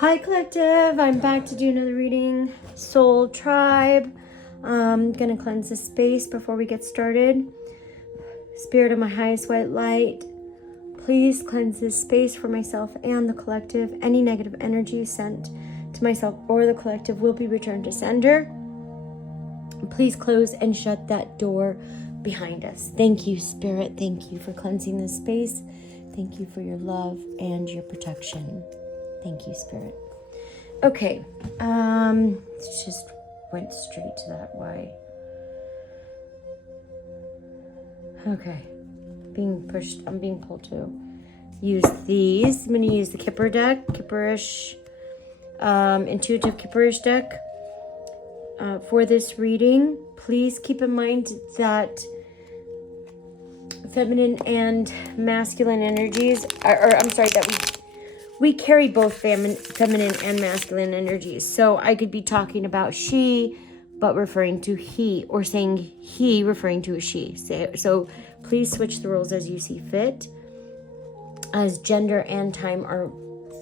Hi Collective, I'm back to do another reading. Soul Tribe. I'm gonna cleanse the space before we get started. Spirit of my highest white light, please cleanse this space for myself and the collective. Any negative energy sent to myself or the collective will be returned to sender. Please close and shut that door behind us. Thank you, Spirit. Thank you for cleansing this space. Thank you for your love and your protection. Thank you, Spirit. Okay, just went straight to that. Why? Okay, I'm being pulled to use these. I'm going to use the Kipper deck, Kipperish, Intuitive Kipperish deck for this reading. Please keep in mind that feminine and masculine energies, that we carry both feminine and masculine energies. So I could be talking about she, but referring to he, or saying he, referring to a she. So please switch the roles as you see fit, as gender and time are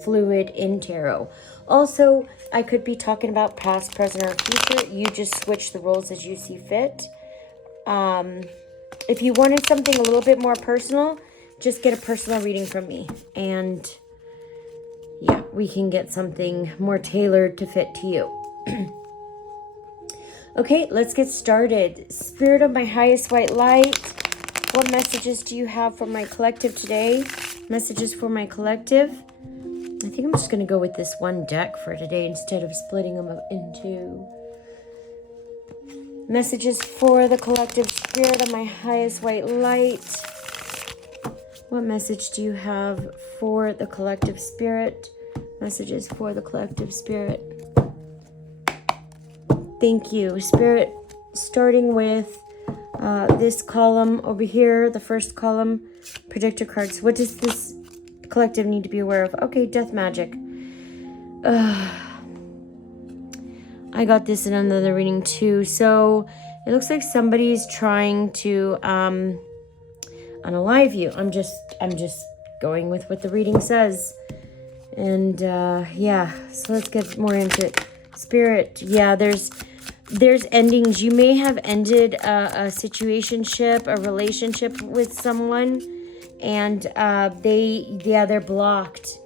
fluid in tarot. Also, I could be talking about past, present, or future. You just switch the roles as you see fit. If you wanted something a little bit more personal, just get a personal reading from me. And yeah, we can get something more tailored to fit to you. Okay, let's get started. Spirit of my highest white light, what messages do you have for my collective today? Messages for my collective. I think I'm just going to go with this one deck for today instead of splitting them up into. Messages for the collective. Spirit of my highest white light, what message do you have for the collective spirit? Messages for the collective spirit. Thank you, Spirit. Starting with this column over here, the first column, predictor cards. What does this collective need to be aware of? Okay, death magic. I got this in another reading too. So it looks like somebody's trying to unalive you. I'm just going with what the reading says. And yeah, so let's get more into it. Spirit, yeah, there's endings. You may have ended a situationship, a relationship with someone, and they're blocked.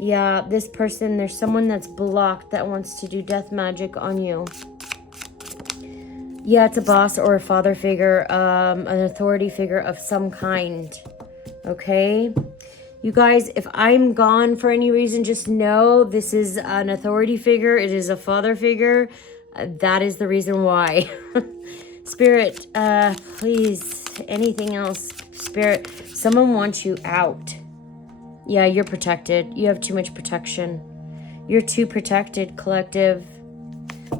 Yeah, this person, there's someone that's blocked that wants to do death magic on you. Yeah, it's a boss or a father figure, an authority figure of some kind. Okay? You guys, if I'm gone for any reason, just know this is an authority figure. It is a father figure. That is the reason why. Spirit, please, anything else? Spirit, someone wants you out. Yeah, you're protected. You have too much protection. You're too protected, collective.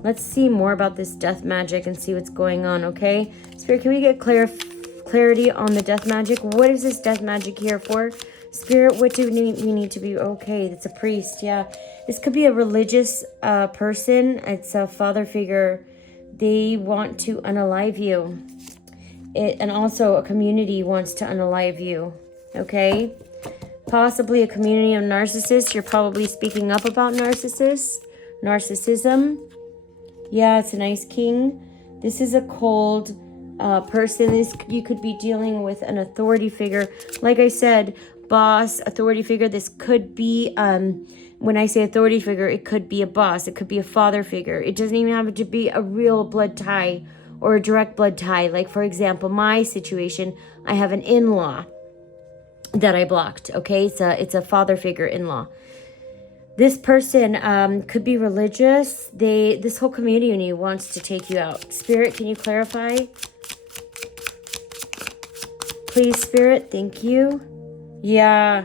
Let's see more about this death magic and see what's going on, okay? Spirit, can we get clarity on the death magic? What is this death magic here for? Spirit, what do we need to be? Okay, it's a priest, yeah. This could be a religious person. It's a father figure. They want to unalive you. And also a community wants to unalive you, okay? Possibly a community of narcissists. You're probably speaking up about narcissism. Yeah, it's an Ice King. This is a cold person. You could be dealing with an authority figure. Like I said, boss, authority figure. This could be, when I say authority figure, it could be a boss. It could be a father figure. It doesn't even have to be a real blood tie or a direct blood tie. Like, for example, my situation, I have an in-law that I blocked, okay? It's a father figure in-law. This person could be religious. This whole community wants to take you out. Spirit, can you clarify? Please, Spirit, thank you. Yeah,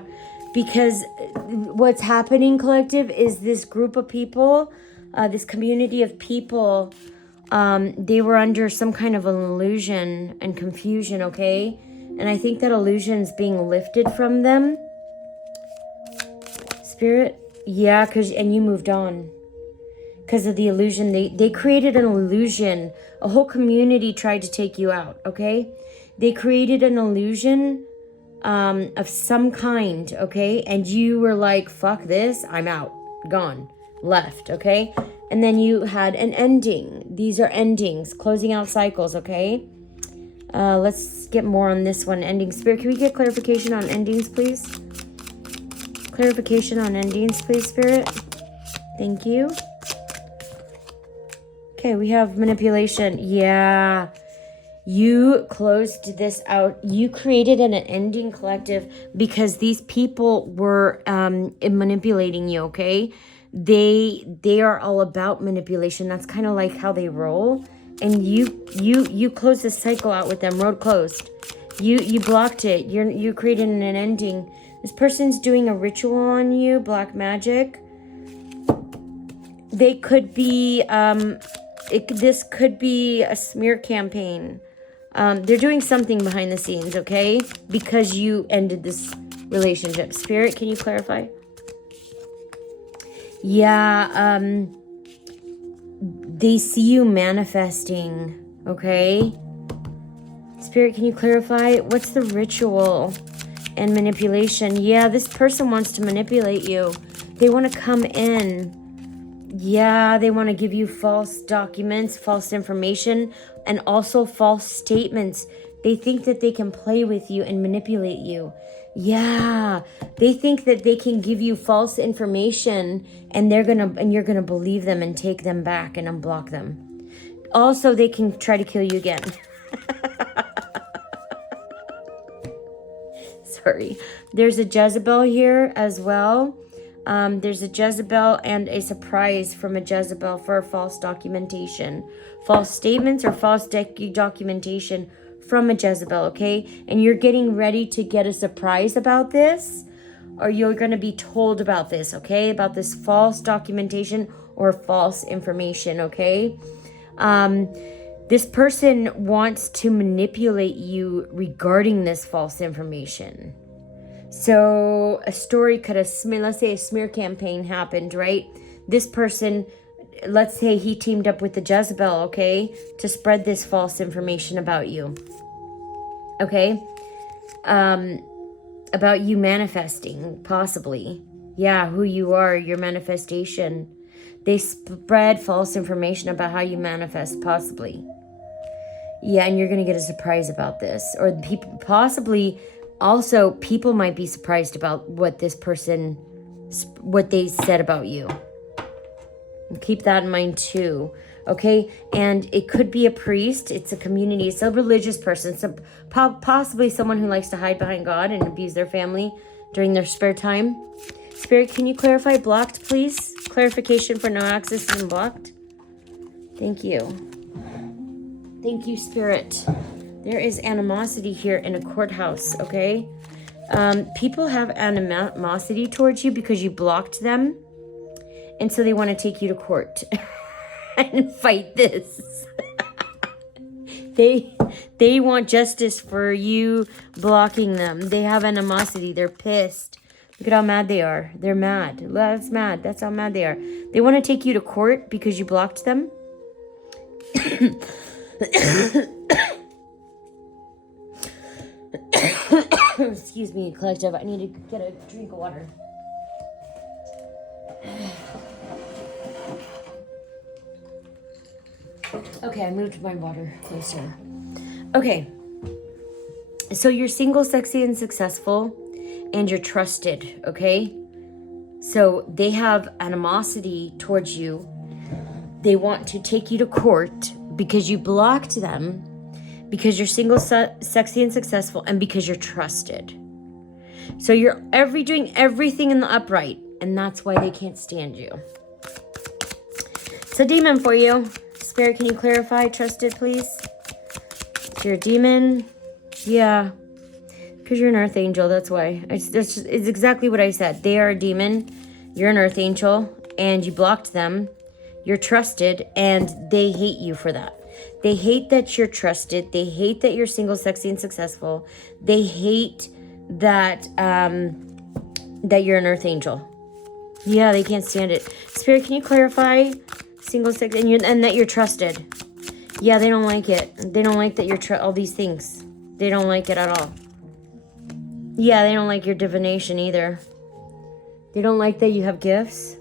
because what's happening, collective, is this group of people, this community of people, they were under some kind of an illusion and confusion, okay? And I think that illusion's being lifted from them. Spirit, yeah, and you moved on. Because of the illusion, they created an illusion. A whole community tried to take you out, okay? They created an illusion of some kind, okay? And you were like, fuck this, I'm out. gone, left, okay? And then you had an ending. These are endings, closing out cycles, okay? Let's get more on this one. Ending. Spirit, can we get clarification on endings, please? Clarification on endings, please, Spirit. Thank you. Okay, we have manipulation. Yeah. You closed this out. You created an ending collective because these people were manipulating you, okay? They are all about manipulation. That's kind of like how they roll. And you closed this cycle out with them. Road closed. You blocked it. You created an ending. This person's doing a ritual on you, black magic. They could be this could be a smear campaign. They're doing something behind the scenes, okay? Because you ended this relationship. Spirit, can you clarify? Yeah, they see you manifesting, okay? Spirit, can you clarify? What's the ritual and manipulation? Yeah, this person wants to manipulate you. They want to come in. Yeah, they want to give you false documents, false information, and also false statements. They think that they can play with you and manipulate you. Yeah, they think that they can give you false information and you're gonna believe them and take them back and unblock them. Also, they can try to kill you again. Sorry. There's a Jezebel here as well. There's a Jezebel and a surprise from a Jezebel for false documentation. False statements or false documentation from a Jezebel, okay? And you're getting ready to get a surprise about this, or you're going to be told about this, okay? About this false documentation or false information, okay? This person wants to manipulate you regarding this false information. So a story could have, let's say a smear campaign happened, right? This person, let's say he teamed up with the Jezebel, okay, to spread this false information about you, okay? About you manifesting, possibly. Yeah, who you are, your manifestation. They spread false information about how you manifest, possibly. Yeah, and you're going to get a surprise about this. Or people, possibly, also, people might be surprised about what this person, what they said about you. Keep that in mind too, okay? And it could be a priest. It's a community. It's a religious person. So possibly someone who likes to hide behind God and abuse their family during their spare time. Spirit, can you clarify blocked, please? Clarification for no access and blocked. Thank you. Thank you, Spirit. There is animosity here in a courthouse, okay? People have animosity towards you because you blocked them. And so they want to take you to court and fight this. They want justice for you blocking them. They have animosity. They're pissed. Look at how mad they are. They're mad. That's mad. That's how mad they are. They want to take you to court because you blocked them. Excuse me, collective. I need to get a drink of water. Okay, I moved my water closer. Okay. So you're single, sexy, and successful, and you're trusted, okay? So they have animosity towards you. They want to take you to court because you blocked them, because you're single, sexy, and successful, and because you're trusted. So you're doing everything in the upright, and that's why they can't stand you. It's a demon for you. Spirit, can you clarify trusted, please? So you're a demon. Yeah. Because you're an earth angel, that's why. It's exactly what I said. They are a demon. You're an earth angel, and you blocked them. You're trusted, and they hate you for that. They hate that you're trusted. They hate that you're single, sexy, and successful. They hate that that you're an earth angel. Yeah, they can't stand it. Spirit, can you clarify single, sexy, and that you're trusted? Yeah, they don't like it. They don't like that you're all these things. They don't like it at all. Yeah, they don't like your divination either. They don't like that you have gifts.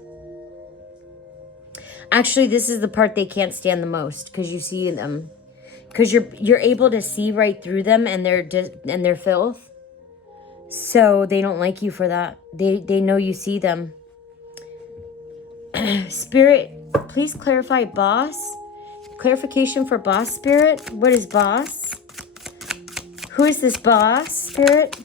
Actually, this is the part they can't stand the most, because you see them. Because you're able to see right through them and their filth. So they don't like you for that. They know you see them. Spirit, please clarify boss. Clarification for boss, Spirit. What is boss? Who is this boss, Spirit?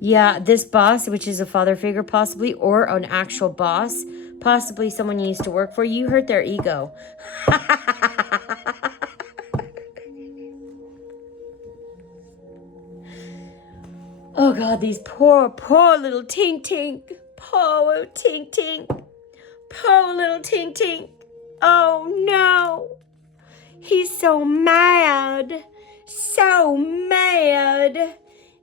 Yeah, this boss, which is a father figure possibly, or an actual boss. Possibly someone you used to work for. You hurt their ego. Oh God, these poor little Tink Tink. Poor little Tink Tink. Poor little Tink Tink. Oh no. He's so mad. So mad.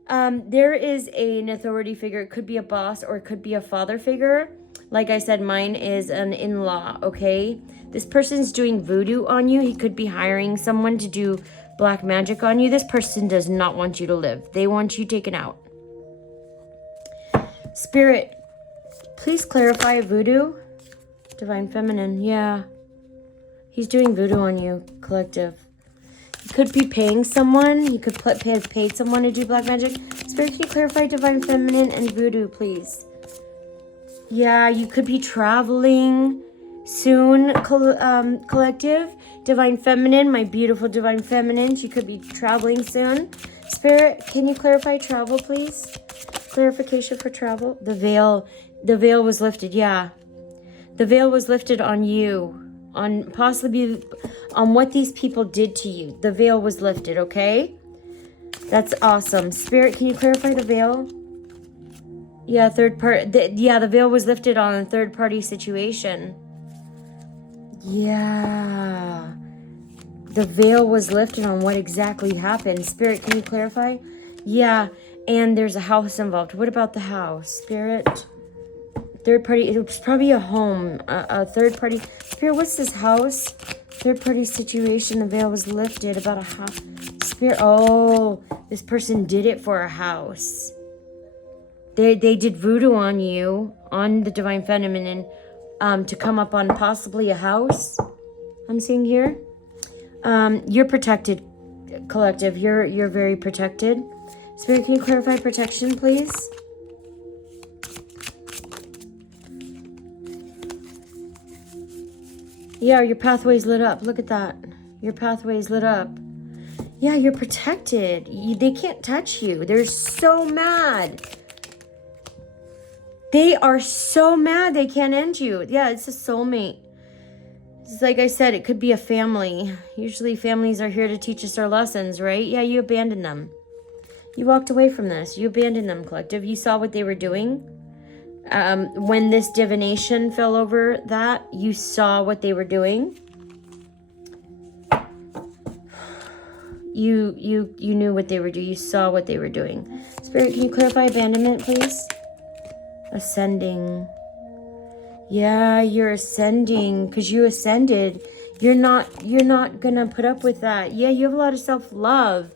There is an authority figure. It could be a boss or it could be a father figure. Like I said, mine is an in-law, okay? This person's doing voodoo on you. He could be hiring someone to do black magic on you. This person does not want you to live. They want you taken out. Spirit, please clarify voodoo. Divine Feminine, yeah. He's doing voodoo on you, collective. He could be paying someone. He could have paid someone to do black magic. Spirit, can you clarify Divine Feminine and voodoo, please? Yeah, you could be traveling soon, collective. Divine Feminine, my beautiful Divine Feminine. You could be traveling soon. Spirit, can you clarify travel, please? Clarification for travel. The veil was lifted. Yeah, the veil was lifted on you, on possibly on what these people did to you. The veil was lifted. Okay, that's awesome. Spirit, can you clarify the veil? Yeah, the veil was lifted on a third party situation. Yeah, the veil was lifted on what exactly happened. Spirit, can you clarify? Yeah. And there's a house involved. What about the house, Spirit? Third party. It was probably a home. A third party. Spirit, what's this house? Third party situation. The veil was lifted about a house. Spirit. Oh, this person did it for a house. They did voodoo on you, on the Divine Feminine, to come up on possibly a house. I'm seeing here. You're protected, collective. You're very protected. Spirit, can you clarify protection, please? Yeah, your pathway's lit up. Look at that. Your pathway's lit up. Yeah, you're protected. They can't touch you. They're so mad. They are so mad they can't end you. Yeah, it's a soulmate. It's like I said, it could be a family. Usually families are here to teach us our lessons, right? Yeah, you abandoned them. You walked away from this. You abandoned them, collective. You saw what they were doing. When this divination fell over that, you saw what they were doing. You knew what they were doing. You saw what they were doing. Spirit, can you clarify abandonment, please? Ascending. Yeah, you're ascending because you ascended. You're not gonna put up with that. Yeah, you have a lot of self-love.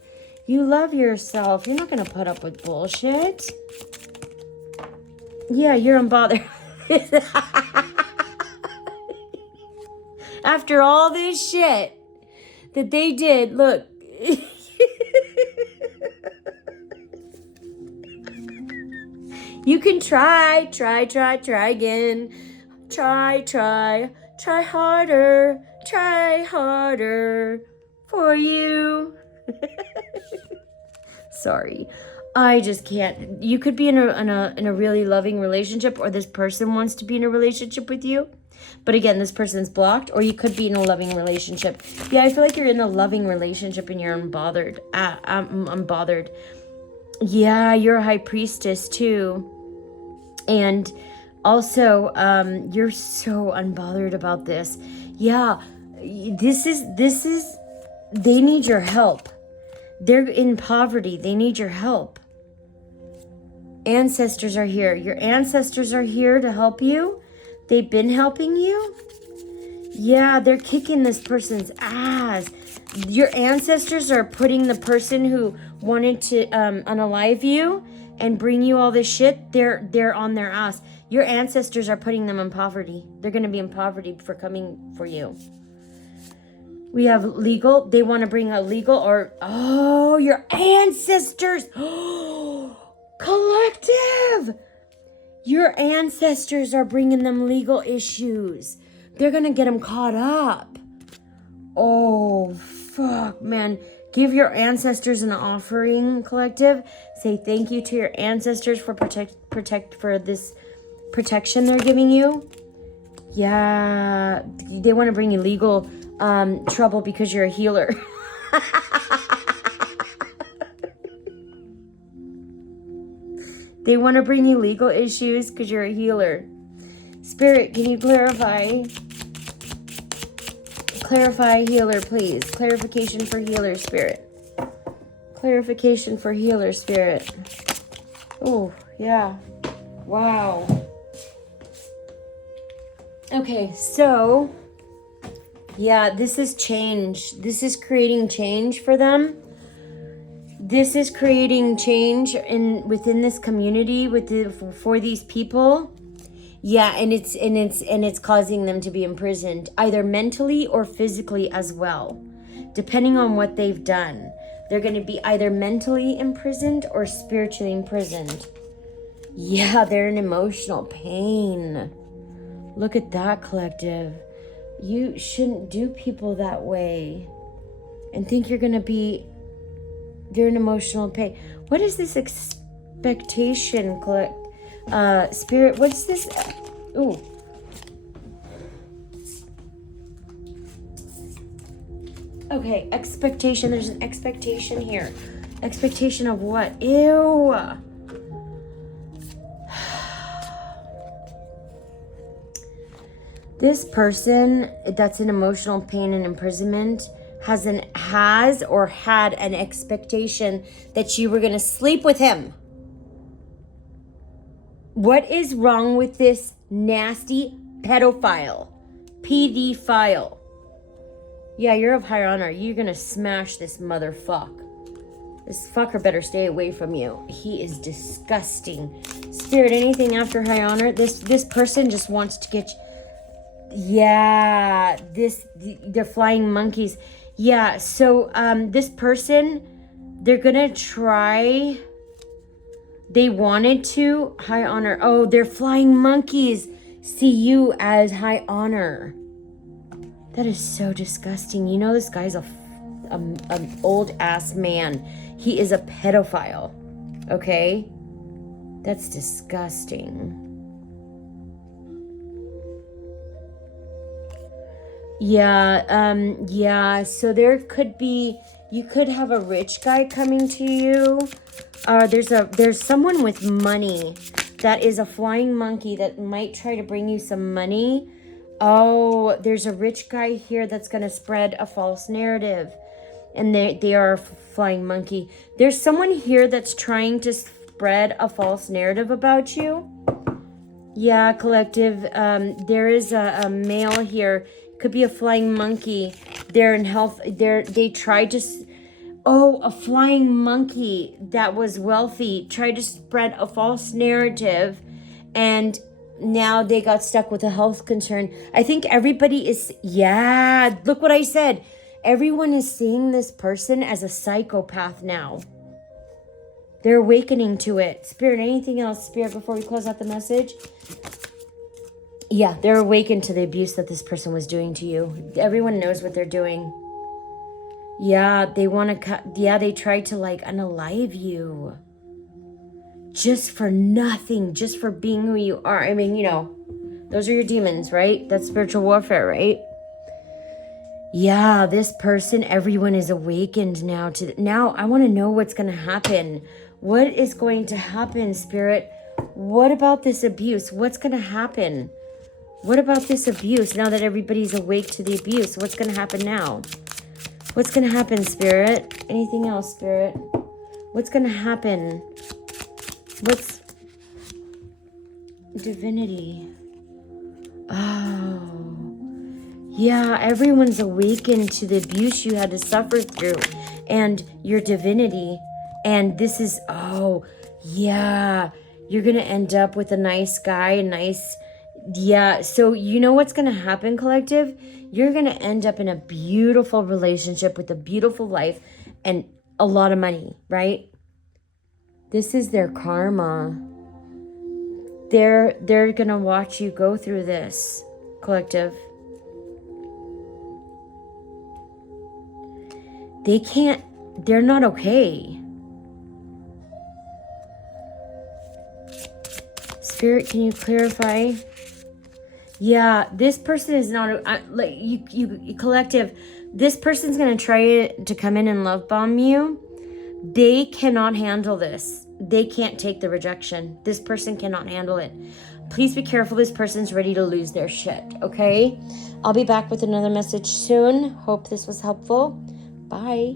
You love yourself. You're not gonna put up with bullshit. Yeah, you're unbothered. After all this shit that they did, look. You can try again. Try harder for you. Sorry. I just can't. You could be in a really loving relationship, or this person wants to be in a relationship with you. But again, this person's blocked, or you could be in a loving relationship. Yeah, I feel like you're in a loving relationship and you're unbothered. I'm unbothered. Yeah, you're a high priestess too. And also, you're so unbothered about this. Yeah, this is, they need your help. They're in poverty. They need your help. Ancestors are here. Your ancestors are here to help you. They've been helping you. Yeah, they're kicking this person's ass. Your ancestors are putting the person who wanted to unalive you and bring you all this shit, they're on their ass. Your ancestors are putting them in poverty. They're going to be in poverty for coming for you. We have legal. They want to bring a legal or, oh, your ancestors. Oh, collective. Your ancestors are bringing them legal issues. They're going to get them caught up. Oh, fuck, man. Give your ancestors an offering, collective. Say thank you to your ancestors for for this protection they're giving you. Yeah, they want to bring you legal trouble because you're a healer. They want to bring you legal issues because you're a healer. Spirit, can you clarify? Clarify healer, please. Clarification for healer, Spirit. Clarification for healer, Spirit. Oh, yeah. Wow. Okay, so, yeah, this is change. This is creating change for them. This is creating change within this community for these people. Yeah, and it's causing them to be imprisoned, either mentally or physically as well, depending on what they've done. They're going to be either mentally imprisoned or spiritually imprisoned. Yeah, they're in emotional pain. Look at that, collective. You shouldn't do people that way and think you're going to be... They're in emotional pain. What is this expectation, Spirit? What's this? Ooh. Okay, expectation. There's an expectation here. Expectation of what? Ew. This person that's in emotional pain and imprisonment has or had an expectation that you were going to sleep with him. What is wrong with this nasty pedophile? PD-phile. Yeah, you're of high honor. You're going to smash this motherfucker. This fucker better stay away from you. He is disgusting. Spirit, anything after high honor? This person just wants to get... Yeah, they're flying monkeys. Yeah, so this person, they're gonna try. They wanted to high honor. Oh, they're flying monkeys. See you as high honor. That is so disgusting. You know this guy's an old ass man. He is a pedophile. Okay, that's disgusting. Yeah, so there could be, you could have a rich guy coming to you. There's someone with money that is a flying monkey that might try to bring you some money. Oh, there's a rich guy here that's going to spread a false narrative. And they are a flying monkey. There's someone here that's trying to spread a false narrative about you. Yeah, collective, there is a male here. Could be a flying monkey. They're in health. They tried to... Oh, a flying monkey that was wealthy tried to spread a false narrative, and now they got stuck with a health concern. I think everybody is... Yeah, look what I said. Everyone is seeing this person as a psychopath now. They're awakening to it. Spirit, anything else, Spirit, before we close out the message? Yeah, they're awakened to the abuse that this person was doing to you. Everyone knows what they're doing. Yeah, they want to cut. Yeah, they tried to like unalive you. Just for nothing, just for being who you are. I mean, you know, those are your demons, right? That's spiritual warfare, right? Yeah, this person, everyone is awakened now to... Now, I want to know what's going to happen. What is going to happen, Spirit? What about this abuse? What's going to happen? What about this abuse now that everybody's awake to the abuse? What's going to happen now? What's going to happen, Spirit? Anything else, Spirit? What's going to happen? What's... Divinity. Oh. Yeah, everyone's awakened to the abuse you had to suffer through and your divinity. And this is... Oh, yeah. You're going to end up with a nice guy, yeah. So you know what's going to happen, collective? You're going to end up in a beautiful relationship with a beautiful life and a lot of money, right? This is their karma. They're going to watch you go through this, collective. They're not okay. Spirit, can you clarify? Yeah, this person is not, like, you collective, this person's going to try to come in and love bomb you. They cannot handle this. They can't take the rejection. This person cannot handle it. Please be careful. This person's ready to lose their shit, okay? I'll be back with another message soon. Hope this was helpful. Bye.